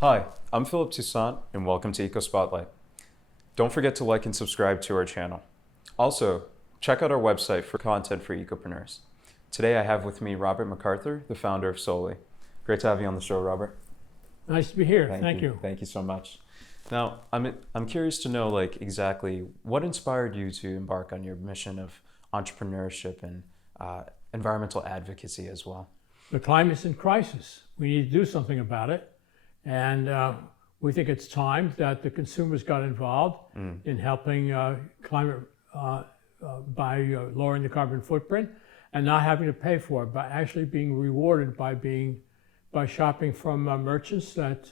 Hi, I'm Philip Toussaint, and welcome to Eco Spotlight. Don't forget to like and subscribe to our channel. Also, check out our website for content for ecopreneurs. Today I have with me Robert MacArthur, the founder of Soli. Great to have you on the show, Robert. Nice to be here. Thank you. Thank you so much. Now, I'm curious to know exactly what inspired you to embark on your mission of entrepreneurship and environmental advocacy as well. The climate's in crisis. We need to do something about it. And we think it's time that the consumers got involved in helping climate by lowering the carbon footprint and not having to pay for it, by actually being rewarded by shopping from merchants that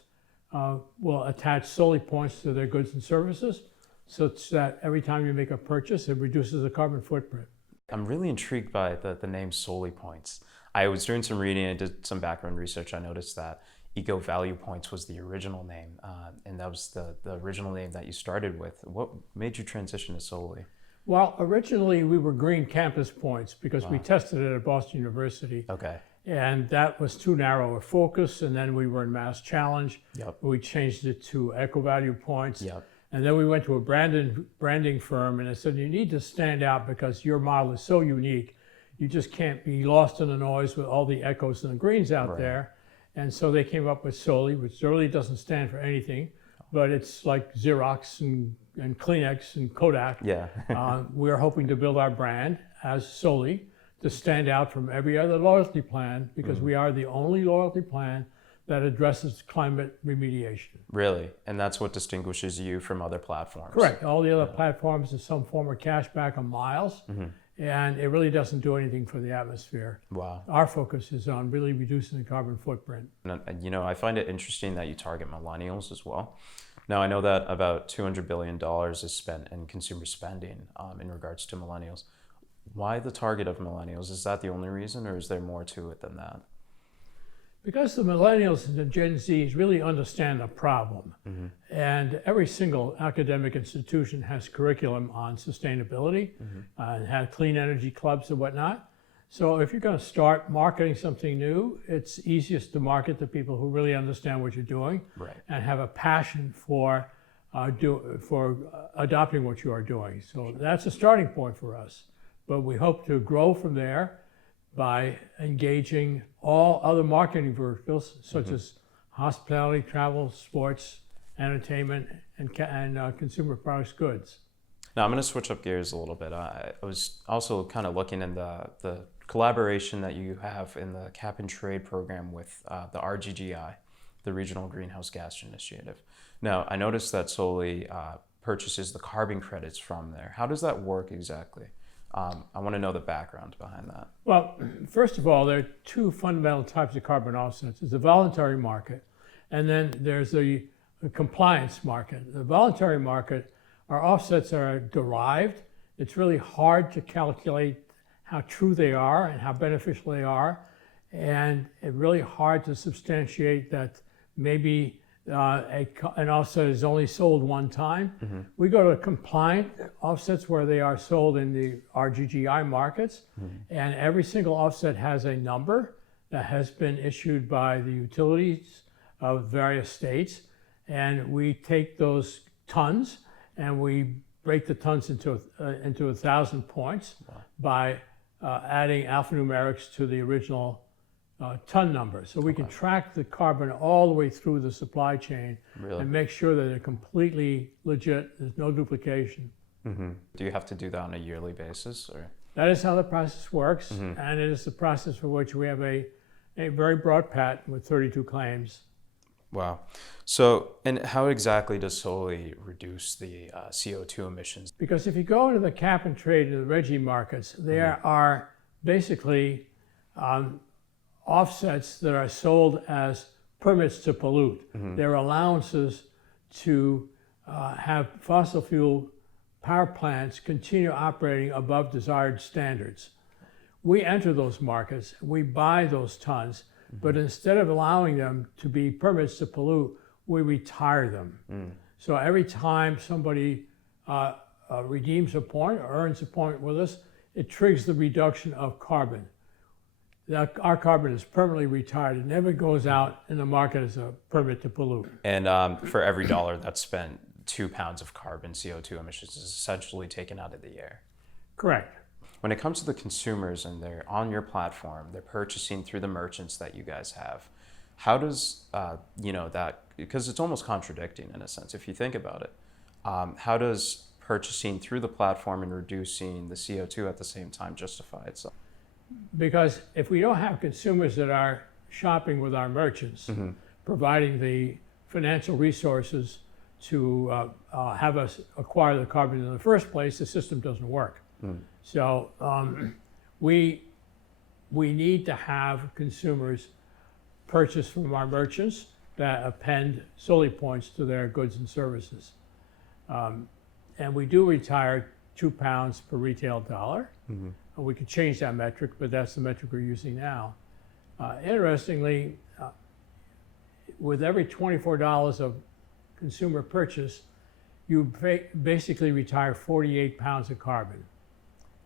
will attach Soli points to their goods and services, such that every time you make a purchase, it reduces the carbon footprint. I'm really intrigued by the name Soli points. I was doing some reading, I did some background research. I noticed that Eco Value Points was the original name, and that was the original name that you started with. What made you transition to Soli? Well, originally we were Green Campus Points because we tested it at Boston University. Okay. And that was too narrow a focus, and then we were in Mass Challenge. Yep. We changed it to Eco Value Points. Yep. And then we went to a branding firm, and I said, you need to stand out because your model is so unique. You just can't be lost in the noise with all the echos and the greens out there. And so they came up with Soli, which really doesn't stand for anything, but it's like Xerox and Kleenex and Kodak. Yeah. We're hoping to build our brand as Soli to stand out from every other loyalty plan, because we are the only loyalty plan that addresses climate remediation. Really? And that's what distinguishes you from other platforms? Correct. All the other platforms is some form of cashback on miles, and it really doesn't do anything for the atmosphere. Wow. Our focus is on really reducing the carbon footprint. And, I find it interesting that you target millennials as well. Now, I know that about $200 billion is spent in consumer spending in regards to millennials. Why the target of millennials? Is that the only reason, or is there more to it than that? Because the millennials and the Gen Zs really understand the problem. And every single academic institution has curriculum on sustainability and have clean energy clubs and whatnot. So if you're going to start marketing something new, it's easiest to market to people who really understand what you're doing and have a passion for adopting what you are doing. So that's a starting point for us. But we hope to grow from there by engaging all other marketing verticals, such as hospitality, travel, sports, entertainment, and consumer products goods. Now, I'm going to switch up gears a little bit. I was also kind of looking in the collaboration that you have in the cap and trade program with the RGGI, the Regional Greenhouse Gas Initiative. Now, I noticed that Soli purchases the carbon credits from there. How does that work exactly? I want to know the background behind that. Well, first of all, there are two fundamental types of carbon offsets. There's a voluntary market, and then there's a compliance market. The voluntary market are offsets that are derived. It's really hard to calculate how true they are and how beneficial they are, and it's really hard to substantiate that maybe an offset is only sold one time. We go to compliant offsets where they are sold in the RGGI markets, and every single offset has a number that has been issued by the utilities of various states, and we take those tons and we break the tons into 1,000 points by adding alphanumerics to the original ton number. So we can track the carbon all the way through the supply chain and make sure that they're completely legit, there's no duplication. Do you have to do that on a yearly basis, or? That is how the process works, and it is the process for which we have a very broad patent with 32 claims. Wow. So, and how exactly does Soli reduce the CO2 emissions? Because if you go into the cap and trade in the RGGI markets, there are basically offsets that are sold as permits to pollute. They're allowances to have fossil fuel power plants continue operating above desired standards. We enter those markets, we buy those tons, but instead of allowing them to be permits to pollute, we retire them. So every time somebody redeems a point or earns a point with us, it triggers the reduction of carbon. Our carbon is permanently retired. It never goes out in the market as a permit to pollute. And for every dollar that's spent, 2 pounds of carbon CO2 emissions is essentially taken out of the air. Correct. When it comes to the consumers and they're on your platform, they're purchasing through the merchants that you guys have, how does, that, because it's almost contradicting in a sense, if you think about it, how does purchasing through the platform and reducing the CO2 at the same time justify itself? Because if we don't have consumers that are shopping with our merchants, providing the financial resources to have us acquire the carbon in the first place, the system doesn't work. So we need to have consumers purchase from our merchants that append Soli points to their goods and services. And we do retire 2 pounds per retail dollar. We could change that metric, but that's the metric we're using now. Interestingly, with every $24 of consumer purchase, you basically retire 48 pounds of carbon.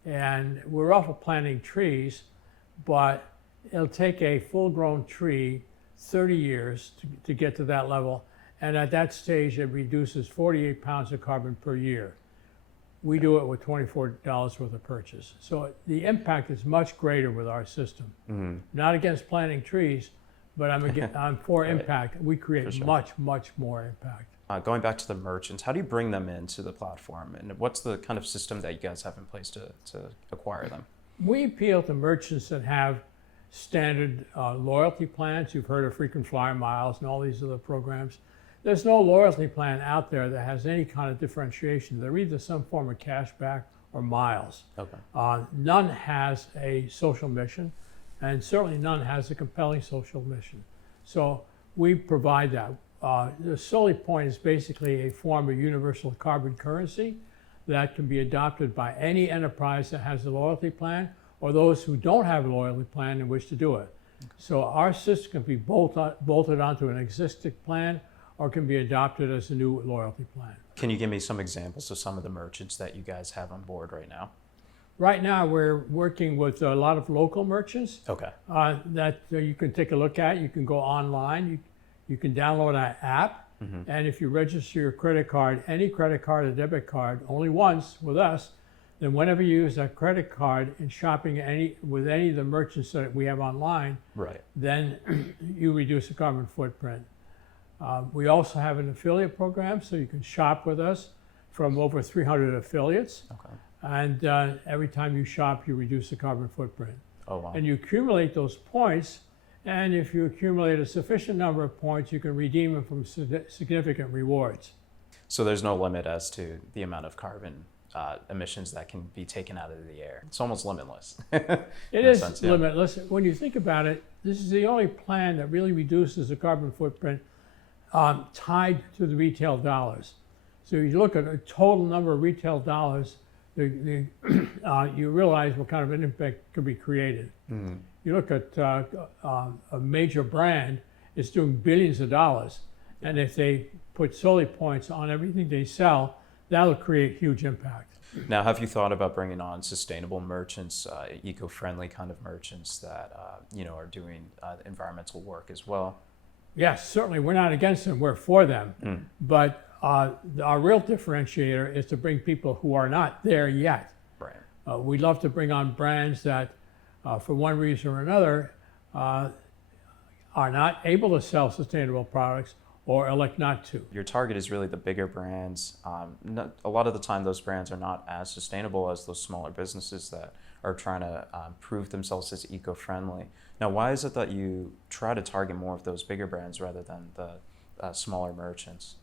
And we're off of planting trees, but it'll take a full-grown tree 30 years to get to that level. And at that stage, it reduces 48 pounds of carbon per year. We do it with $24 worth of purchase. So the impact is much greater with our system. Not against planting trees, but I'm for Right. impact. We create For sure. much more impact. Going back to the merchants, how do you bring them into the platform? And what's the kind of system that you guys have in place to acquire them? We appeal to merchants that have standard loyalty plans. You've heard of frequent flyer miles and all these other programs. There's no loyalty plan out there that has any kind of differentiation. They're either some form of cash back or miles. Okay. None has a social mission, and certainly none has a compelling social mission. So we provide that. The Soli point is basically a form of universal carbon currency that can be adopted by any enterprise that has a loyalty plan or those who don't have a loyalty plan and wish to do it. So our system can be bolted onto an existing plan or can be adopted as a new loyalty plan. Can you give me some examples of some of the merchants that you guys have on board right now? Right now, we're working with a lot of local merchants Okay. that you can take a look at. You can go online. You can download our app. And if you register your credit card, any credit card or debit card, only once with us, then whenever you use that credit card in shopping with any of the merchants that we have online, Right. then you reduce the carbon footprint. We also have an affiliate program, so you can shop with us from over 300 affiliates. Okay. And every time you shop, you reduce the carbon footprint. Oh, wow. And you accumulate those points, and if you accumulate a sufficient number of points, you can redeem them from significant rewards. So there's no limit as to the amount of carbon emissions that can be taken out of the air. It's almost limitless. It is limitless. When you think about it, this is the only plan that really reduces the carbon footprint tied to the retail dollars. So you look at a total number of retail dollars, you realize what kind of an impact could be created. You look at a major brand, it's doing billions of dollars. And if they put Soli points on everything they sell, that'll create huge impact. Now, have you thought about bringing on sustainable merchants, eco-friendly kind of merchants that are doing environmental work as well? Yes, certainly. We're not against them. We're for them. But our real differentiator is to bring people who are not there yet. Right. We love to bring on brands that, for one reason or another, are not able to sell sustainable products or elect not to. Your target is really the bigger brands. A lot of the time, those brands are not as sustainable as those smaller businesses that are trying to prove themselves as eco-friendly. Now, why is it that you try to target more of those bigger brands rather than the smaller merchants?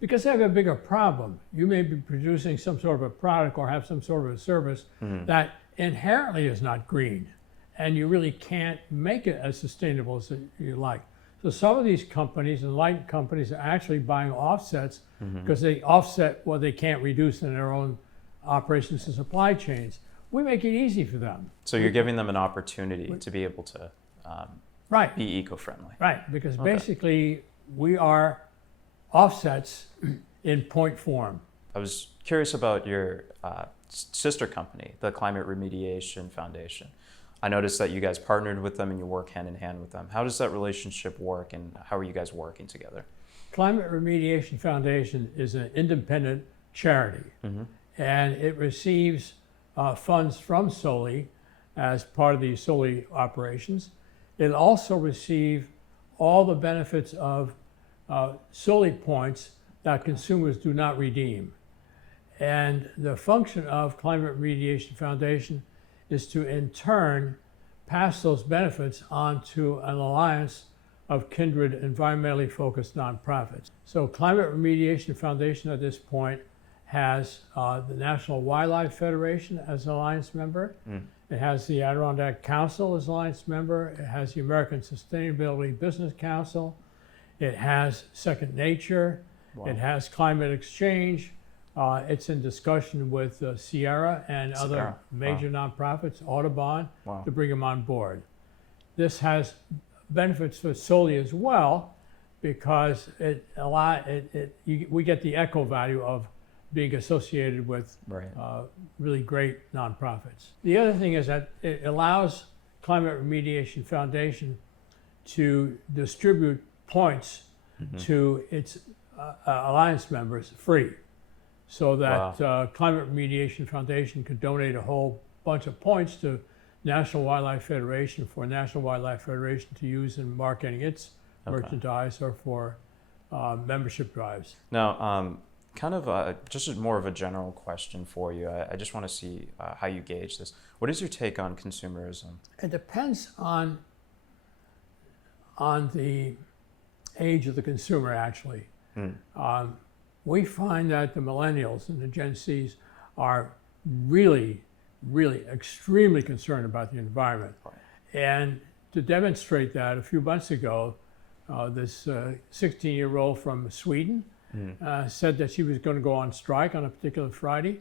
Because they have a bigger problem. You may be producing some sort of a product or have some sort of a service that inherently is not green, and you really can't make it as sustainable as you like. So some of these companies and light companies are actually buying offsets because they offset what they can't reduce in their own operations and supply chains. We make it easy for them. So you're giving them an opportunity to be able to Right. be eco-friendly. Right, because basically we are offsets in point form. I was curious about your sister company, the Climate Remediation Foundation. I noticed that you guys partnered with them and you work hand in hand with them. How does that relationship work, and how are you guys working together? Climate Remediation Foundation is an independent charity, and it receives funds from Soli as part of the Soli operations. It'll also receive all the benefits of Soli points that consumers do not redeem. And the function of Climate Remediation Foundation is to, in turn, pass those benefits on to an alliance of kindred environmentally focused nonprofits. So Climate Remediation Foundation at this point has the National Wildlife Federation as an alliance member. It has the Adirondack Council as an alliance member. It has the American Sustainability Business Council. It has Second Nature. Wow. It has Climate Exchange. It's in discussion with Sierra and other major nonprofits, Audubon, to bring them on board. This has benefits for Soli as well, because we get the echo value of being associated with really great nonprofits. The other thing is that it allows Climate Remediation Foundation to distribute points to its alliance members free, so that Climate Remediation Foundation could donate a whole bunch of points to National Wildlife Federation for National Wildlife Federation to use in marketing its merchandise or for membership drives. Now, kind of just more of a general question for you. I just want to see how you gauge this. What is your take on consumerism? It depends on the age of the consumer, actually. We find that the millennials and the Gen Zs are really extremely concerned about the environment. And to demonstrate that, a few months ago, this 16-year-old from Sweden said that she was going to go on strike on a particular Friday.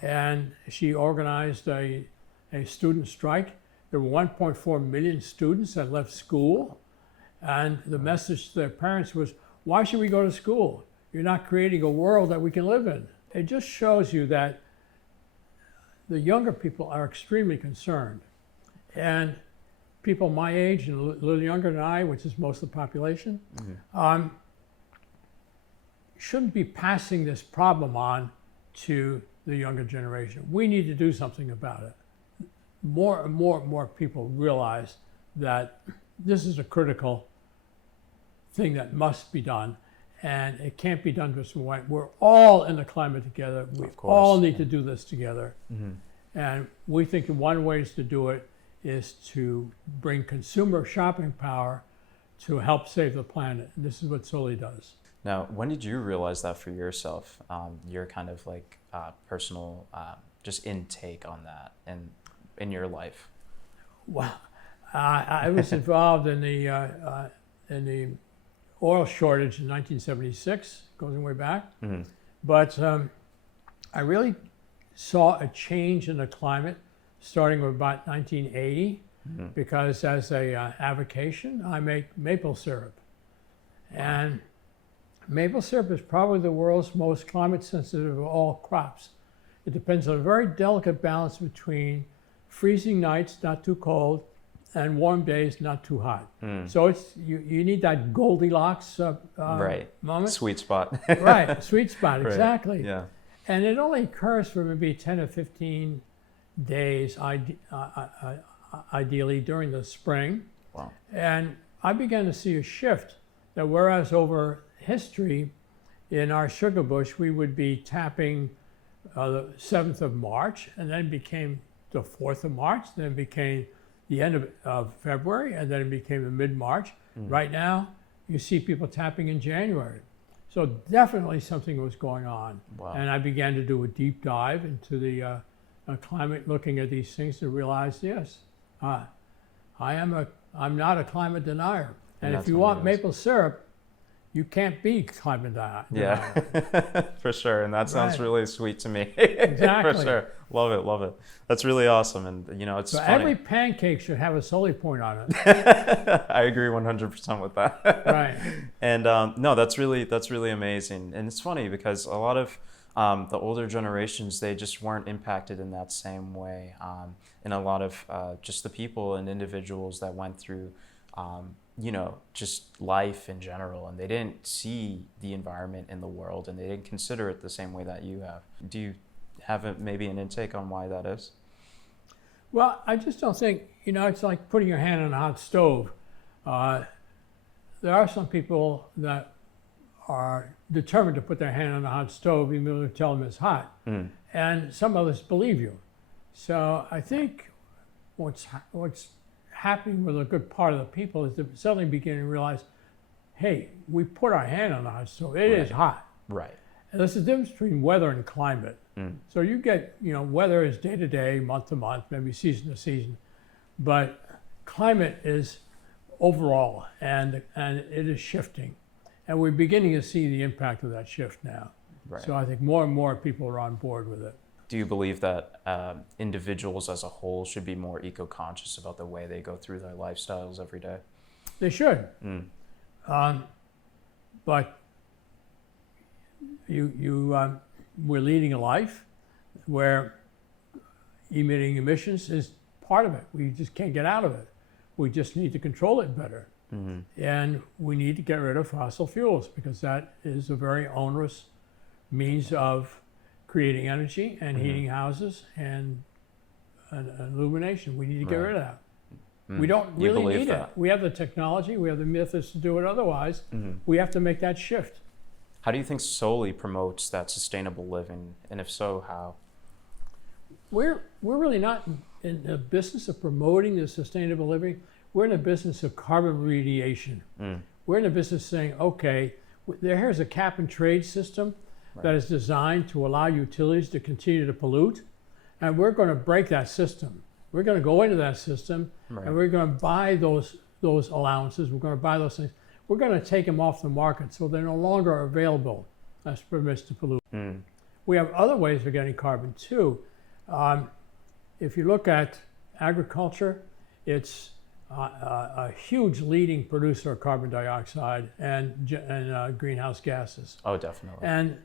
And she organized a student strike. There were 1.4 million students that left school. And the message to their parents was, why should we go to school? You're not creating a world that we can live in. It just shows you that the younger people are extremely concerned. And people my age and a little younger than I, which is most of the population, shouldn't be passing this problem on to the younger generation. We need to do something about it. More and more people realize that this is a critical thing that must be done, and it can't be done just one way. We're all in the climate together. We all need to do this together. And we think one way to do it is to bring consumer shopping power to help save the planet. And this is what Soli does. Now, when did you realize that for yourself, your kind of like personal just intake on that and in your life? Well, I was involved in the oil shortage in 1976, going way back. But I really saw a change in the climate starting with about 1980, because as a avocation, I make maple syrup. And maple syrup is probably the world's most climate sensitive of all crops. It depends on a very delicate balance between freezing nights, not too cold, and warm days, not too hot. So it's you need that Goldilocks moment. Sweet spot. Right, sweet spot, exactly. Yeah. And it only occurs for maybe 10 or 15 days, ideally during the spring. Wow. And I began to see a shift that whereas over history in our sugar bush, we would be tapping the 7th of March, and then became the 4th of March, then it became the end of February, and then it became the mid-March. Right now, you see people tapping in January. So definitely something was going on. Wow. And I began to do a deep dive into the climate, looking at these things to realize, yes, I'm not a climate denier. And if you want maple syrup, you can't be climate denier. Yeah, for sure. And that sounds really sweet to me. Exactly. For sure. Love it, love it. That's really awesome. And it's so funny. Every pancake should have a Soli point on it. I agree 100% with that. Right. And no, that's really amazing. And it's funny because a lot of the older generations, they just weren't impacted in that same way. And a lot of just the people and individuals that went through, just life in general, and they didn't see the environment in the world, and they didn't consider it the same way that you have. Do you have maybe an intake on why that is? Well, I just don't think, it's like putting your hand on a hot stove. There are some people that are determined to put their hand on a hot stove even though you tell them it's hot. And some others believe you. So I think what's happening with a good part of the people is they're suddenly beginning to realize, hey, we put our hand on the hot stove. It is hot. Right. And there's a difference between weather and climate. So you get, weather is day to day, month to month, maybe season to season. But climate is overall, and it is shifting. And we're beginning to see the impact of that shift now. Right. So I think more and more people are on board with it. Do you believe that individuals as a whole should be more eco-conscious about the way they go through their lifestyles every day? They should. But we're leading a life where emitting emissions is part of it. We just can't get out of it. We just need to control it better. And we need to get rid of fossil fuels because that is a very onerous means of creating energy and heating houses and illumination. We need to get rid of that. We don't really need it. We have the technology, we have the methods to do it otherwise. We have to make that shift. How do you think Soli promotes that sustainable living, and if so, how? We're really not in the business of promoting the sustainable living. We're in the business of carbon remediation. We're in the business of saying, okay, here's a cap and trade system that is designed to allow utilities to continue to pollute, and we're going to break that system. We're going to go into that system, and we're going to buy those allowances. We're going to buy those things. We're going to take them off the market so they're no longer available as permits to pollute. We have other ways of getting carbon too. If you look at agriculture, it's a huge leading producer of carbon dioxide and greenhouse gases. Oh, definitely. And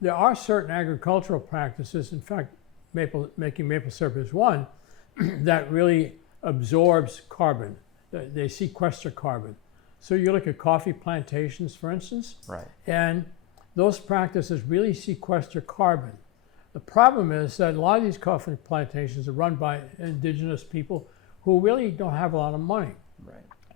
there are certain agricultural practices, in fact, making maple syrup is one, that really absorbs carbon. They sequester carbon. So you look at coffee plantations, for instance, and those practices really sequester carbon. The problem is that a lot of these coffee plantations are run by indigenous people who really don't have a lot of money.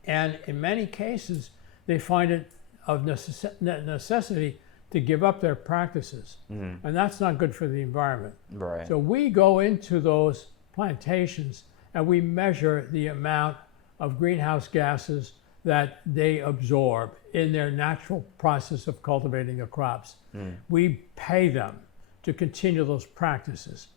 And in many cases, they find it of necessity to give up their practices. And that's not good for the environment. So we go into those plantations and we measure the amount of greenhouse gases that they absorb in their natural process of cultivating their crops. We pay them to continue those practices.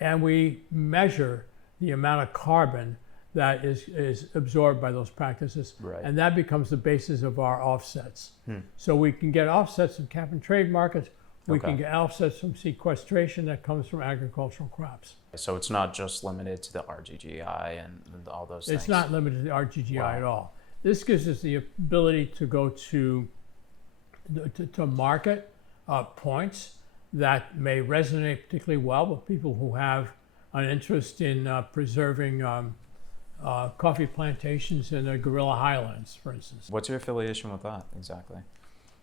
And we measure the amount of carbon that is absorbed by those practices. And that becomes the basis of our offsets. So we can get offsets in cap and trade markets. We can get offsets from sequestration that comes from agricultural crops. So it's not just limited to the RGGI and all those things? It's not limited to the RGGI at all. This gives us the ability to go to market points that may resonate particularly well with people who have an interest in preserving coffee plantations in the Gorilla Highlands, for instance. What's your affiliation with that exactly?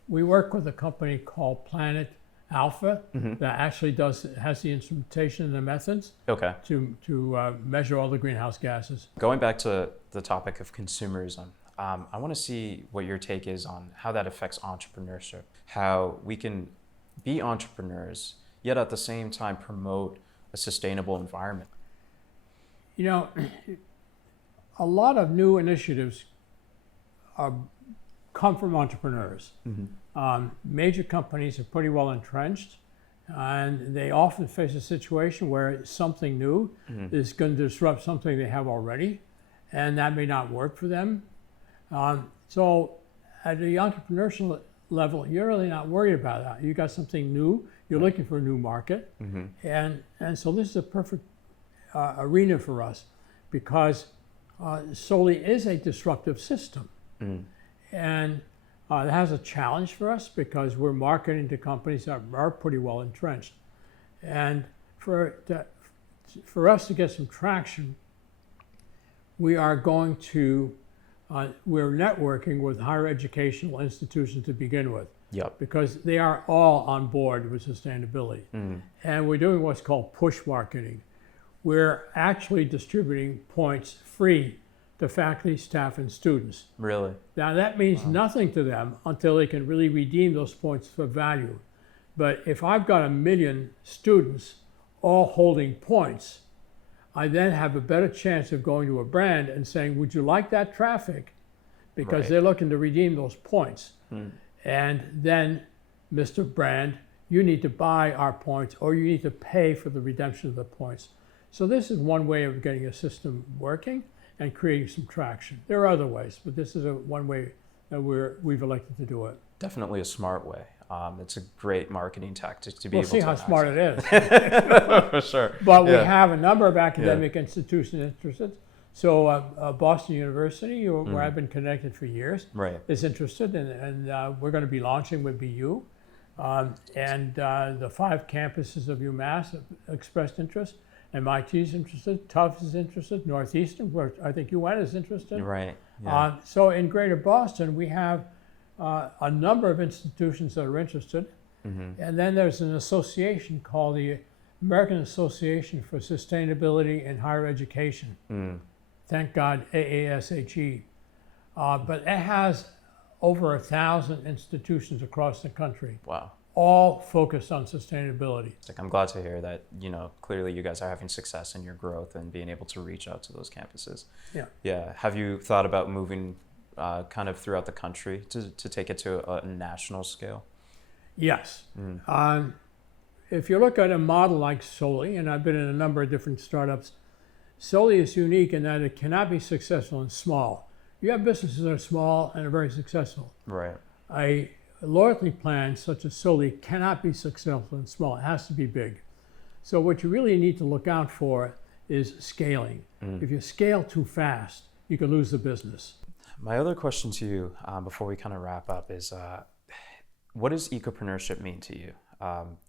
We work with a company called Planet Alpha that actually has the instrumentation and the methods to measure all the greenhouse gases. Going back to the topic of consumerism, I want to see what your take is on how that affects entrepreneurship, how we can be entrepreneurs, yet at the same time promote a sustainable environment. A lot of new initiatives come from entrepreneurs. Major companies are pretty well entrenched, and they often face a situation where something new is going to disrupt something they have already, and that may not work for them. So at the entrepreneurial level, you're really not worried about that. You got something new, you're looking for a new market, and so this is a perfect arena for us because Soli is a disruptive system. And That has a challenge for us because we're marketing to companies that are pretty well entrenched. And for us to get some traction, we're networking with higher educational institutions to begin with. Yep. Because they are all on board with sustainability. And we're doing what's called push marketing. We're actually distributing points free to faculty, staff, and students. Really? Now that means nothing to them until they can really redeem those points for value. But if I've got 1 million students all holding points, I then have a better chance of going to a brand and saying, would you like that traffic? Because they're looking to redeem those points. And then, Mr. Brand, you need to buy our points or you need to pay for the redemption of the points. So this is one way of getting a system working and creating some traction. There are other ways, but this is one way that we've elected to do it. Definitely a smart way. It's a great marketing tactic to be We'll able see to how smart it is. For sure. But we have a number of academic institutions interested. So Boston University, where I've been connected for years, is interested, and we're going to be launching with BU. And the 5 campuses of UMass have expressed interest. MIT is interested, Tufts is interested, Northeastern, where I think you went, is interested. Right. Yeah. So in Greater Boston, we have a number of institutions that are interested. And then there's an association called the American Association for Sustainability in Higher Education. Thank God, AASHE. But it has over 1,000 institutions across the country. Wow. All focused on sustainability. I'm glad to hear that, clearly you guys are having success in your growth and being able to reach out to those campuses. Yeah. Have you thought about moving kind of throughout the country to take it to a national scale? Yes. If you look at a model like Soli, and I've been in a number of different startups, Soli is unique in that it cannot be successful in small. You have businesses that are small and are very successful. Right. A loyalty plan such as Soli cannot be successful in small. It has to be big. So what you really need to look out for is scaling. If you scale too fast, you can lose the business. My other question to you before we kind of wrap up is, what does ecopreneurship mean to you?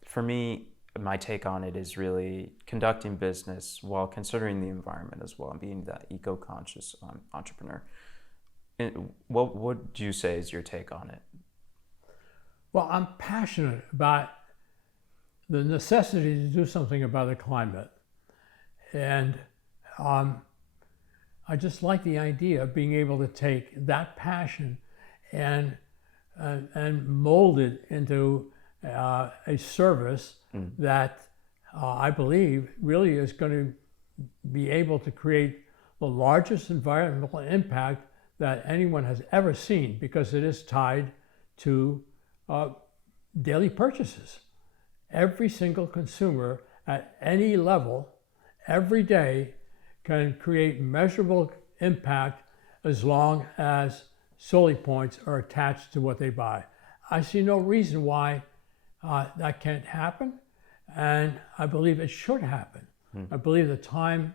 For me, my take on it is really conducting business while considering the environment as well and being that eco-conscious entrepreneur. What would you say is your take on it? Well, I'm passionate about the necessity to do something about the climate. And I just like the idea of being able to take that passion and mold it into a service that I believe really is going to be able to create the largest environmental impact that anyone has ever seen, because it is tied to daily purchases. Every single consumer at any level, every day, can create measurable impact as long as Soli points are attached to what they buy. I see no reason why that can't happen, and I believe it should happen. I believe the time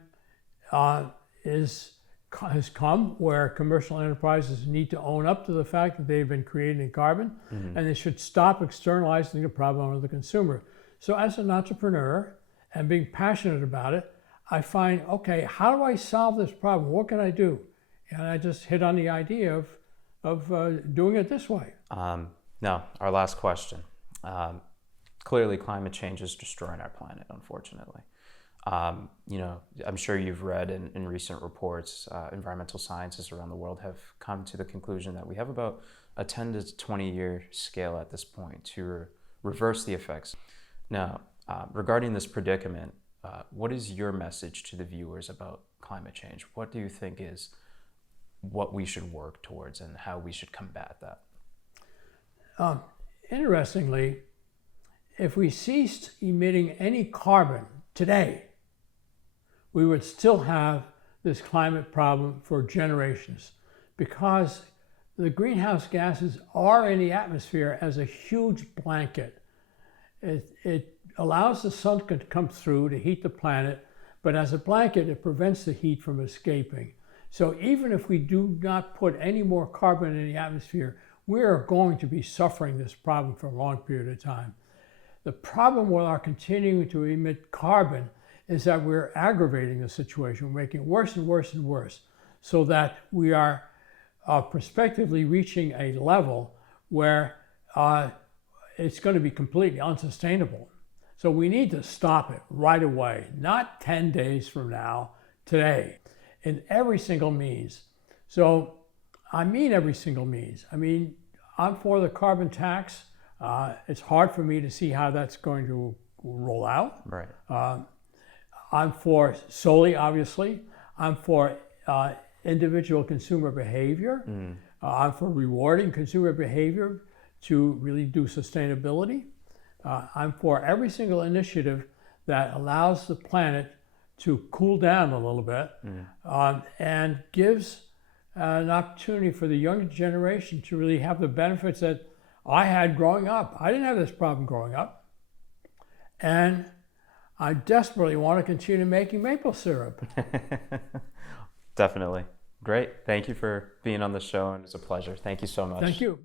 has come where commercial enterprises need to own up to the fact that they've been creating carbon, and they should stop externalizing the problem on the consumer. So as an entrepreneur and being passionate about it, I find, okay, how do I solve this problem? What can I do? And I just hit on the idea of doing it this way. Now, our last question. Clearly, climate change is destroying our planet, unfortunately. I'm sure you've read in recent reports, environmental scientists around the world have come to the conclusion that we have about a 10 to 20 year scale at this point to reverse the effects. Now, regarding this predicament, what is your message to the viewers about climate change? What do you think is what we should work towards and how we should combat that? Interestingly, if we ceased emitting any carbon today, we would still have this climate problem for generations, because the greenhouse gases are in the atmosphere as a huge blanket. It allows the sun to come through to heat the planet, but as a blanket, it prevents the heat from escaping. So even if we do not put any more carbon in the atmosphere, we are going to be suffering this problem for a long period of time. The problem with our continuing to emit carbon is that we're aggravating the situation. We're making it worse and worse and worse, so that we are prospectively reaching a level where it's going to be completely unsustainable. So we need to stop it right away, not 10 days from now, today, in every single means. So I mean every single means. I mean, I'm for the carbon tax. It's hard for me to see how that's going to roll out. Right. I'm for Soli, obviously. I'm for individual consumer behavior. I'm for rewarding consumer behavior to really do sustainability. I'm for every single initiative that allows the planet to cool down a little bit and gives an opportunity for the younger generation to really have the benefits that I had growing up. I didn't have this problem growing up. And I desperately want to continue making maple syrup. Definitely. Great. Thank you for being on the show, and it's a pleasure. Thank you so much. Thank you.